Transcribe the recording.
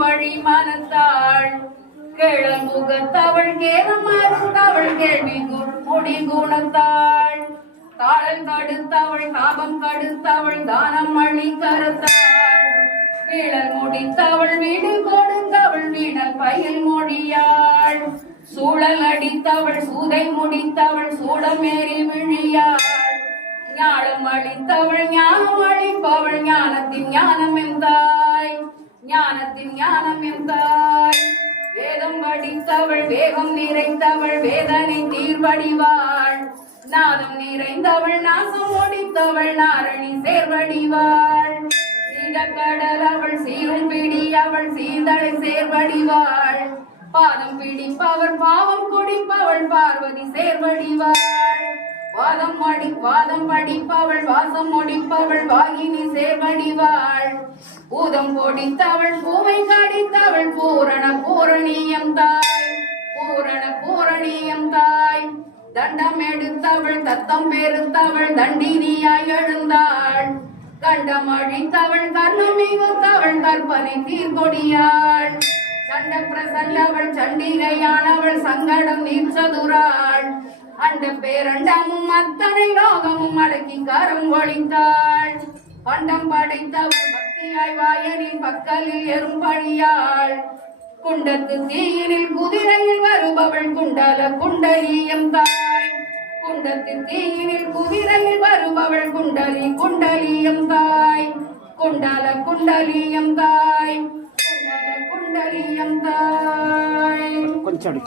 வழி மனத்தாள் கிழமுகத்தவள் கேதமறுத்தவள் கேள்வி முடி குணத்தாள். தாழல் தடுத்தவள் தாபம் கடுத்தவள் தானம் அழி கருத்தாள். வீழல் முடித்தவள் வீடு கொடுத்தவள் வீடல் பயில் மொழியாள். சூழல் அடித்தவள் சூதை முடித்தவள் சூடமேறி விழியாள். ஞானம் அளித்தவள் ஞானம் அழி ஞானத்தின் ஞானம் எந்தாய் வேதம் படித்தவள் வேகம் நிறைந்தவள் வேதனை தீர்வடிவாள். நாதம் நிறைந்தவள் நாசம் முடித்தவள் நாரணி சேர்வடிவாள். சீதக்கடல் அவள் சீரும் பிடி அவள் சீந்தளை சேர்வடிவாள். பாதம் பிடிப்பவள் பாவம் குடிப்பவள் பார்வதி சேர்வடிவாள். வாதம் அடி வாதம் படிப்பவள் வாசம் முடிப்பவள் வாகினி சேர்வடிவாள் பூதம் பொடித்தவள் பூவை கடித்தவள் பூரண பூரணியம் தாய். பூரண பூரணியம் தாய். தண்டம் எடுத்தவள் தத்தம் பெருத்தவள் தண்டினியாய் எழுந்தாள். கண்டம் அழித்தவள் கர்ணம் மிகுத்தவள் கற்பனை தீர்கொடியாள். சண்ட பிரசல்லவள் சண்டிகையானவள் சங்கடம் நீர்ச்சதுராள் அண்ட பேரண்டமும் அத்தனை லோகமும் அடக்கி கரம் ஒழித்தாள். பண்டம் படைத்தவள் பக்தியாய் வாயனின் பக்கலில் எறும்படியாள் குண்டத்து தீயினில் குதிரையில் வருபவள் குண்டல குண்டலியம் தாய் குண்டத்து தீயினில் குதிரையில் வருபவள் குண்டலி குண்டலியம் தாய். குண்டல குண்டலியம் தாய். குண்டல குண்டலியம் தாய். கொஞ்சம்